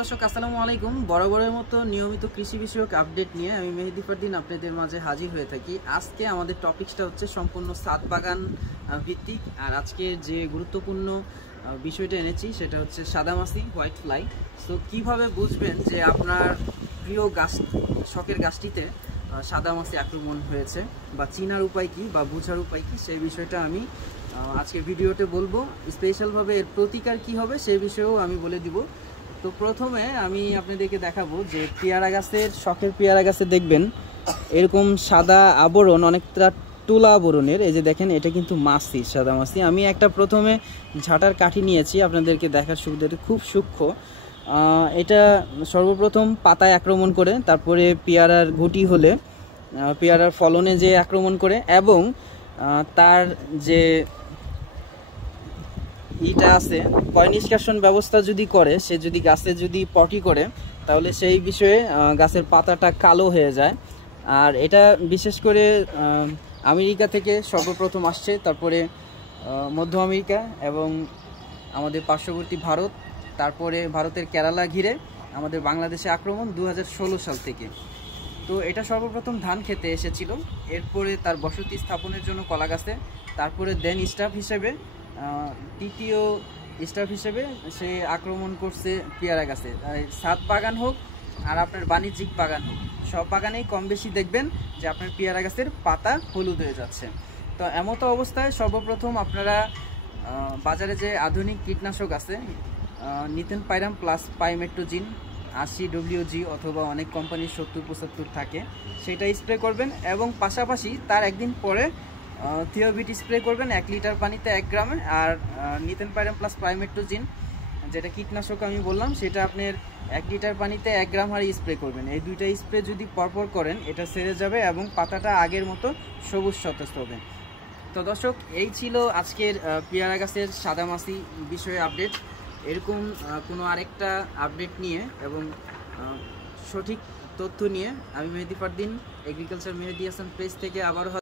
দর্শক আসসালামু আলাইকুম। বরাবরের মতো নিয়মিত কৃষি বিষয়ক আপডেট নিয়ে আমি মেহেদি ফারদিন আপনাদের মাঝে হাজির হয়ে থাকি। আজকে আমাদের টপিকসটা হচ্ছে সম্পূর্ণ ছাদ বাগান ভিত্তিক। আর আজকে যে গুরুত্বপূর্ণ বিষয়টা এনেছি সেটা হচ্ছে সাদামাছি হোয়াইট ফ্লাই। তো কিভাবে বুঝবেন যে আপনার প্রিয় গাছ শখের গাছটিতে সাদামাছি আক্রমণ হয়েছে, বা চিনার উপায় কি বা বোঝার উপায় কি, সেই বিষয়টা আমি আজকে ভিডিওতে বলবো। স্পেশালভাবে এর প্রতিকার কি হবে সেই বিষয়েও আমি বলে দিব। তো প্রথমে আমি আপনাদেরকে দেখাবো যে পেয়ারা গাছের শখের পেয়ারা গাছে দেখবেন এরকম সাদা আবরণ, অনেকটা তুলা আবরণের। এই যে দেখেন, এটা কিন্তু মাছি, সাদা মাছি। আমি একটা প্রথমে ঝাঁটার কাঠি নিয়েছি আপনাদেরকে দেখার সুবিধাতে, খুব সূক্ষ্ম। এটা সর্বপ্রথম পাতায় আক্রমণ করে, তারপরে পেয়ারার গুটি হলে পেয়ারার ফলনে যে আক্রমণ করে, এবং তার যে ইটা আছে পয় নিষ্কাশন ব্যবস্থা যদি করে, সে যদি গাছে যদি পটি করে, তাহলে সেই বিষয়ে গাছের পাতাটা কালো হয়ে যায়। আর এটা বিশেষ করে আমেরিকা থেকে সর্বপ্রথম আসছে, তারপরে মধ্য আমেরিকা এবং আমাদের পার্শ্ববর্তী ভারত, তারপরে ভারতের কেরালা ঘিরে আমাদের বাংলাদেশে আক্রমণ 2016 সাল থেকে। তো এটা সর্বপ্রথম ধান খেতে এসেছিল, এরপরে তার বসতি স্থাপনের জন্য কলা গাছে, তারপরে দেন স্টাফ হিসেবে তৃতীয় স্টাফ হিসেবে সে আক্রমণ করছে পেয়ারা গাছে। ছাদ বাগান হোক আর আপনার বাণিজ্যিক বাগান হোক, সব বাগানেই কম বেশি দেখবেন যে আপনার পেয়ারা গাছের পাতা হলুদ হয়ে যাচ্ছে। তো এমতো অবস্থায় সর্বপ্রথম আপনারা বাজারে যে আধুনিক কীটনাশক আছে, নিতেন পাইরাম প্লাস পাইমেট্রোজিন 80 WG অথবা অনেক কোম্পানির 70-75 থাকে, সেটা স্প্রে করবেন। এবং পাশাপাশি তার একদিন পরে থিওবিট স্প্রে করবেন 1 লিটার পানিতে 1 গ্রামে। আর নিতেন পাইরাম প্লাস পাইমেট্রোজিন যেটা কীটনাশক আমি বললাম, সেটা আপনার 1 লিটার পানিতে 1 গ্রাম হারে স্প্রে করবেন। এই দুইটা স্প্রে যদি পরপর করেন, এটা সেরে যাবে এবং পাতাটা আগের মতো সবুজ সতেজ হবে। তো দর্শক, এই ছিল আজকের পেয়ারা গাছের সাদামাছি বিষয়ে আপডেট। এরকম কোনো আরেকটা আপডেট নিয়ে এবং সঠিক তথ্য নিয়ে আমি মেহেদি ফারদিন এগ্রিকালচার মেহেদি হাসান পেজ থেকে আবারও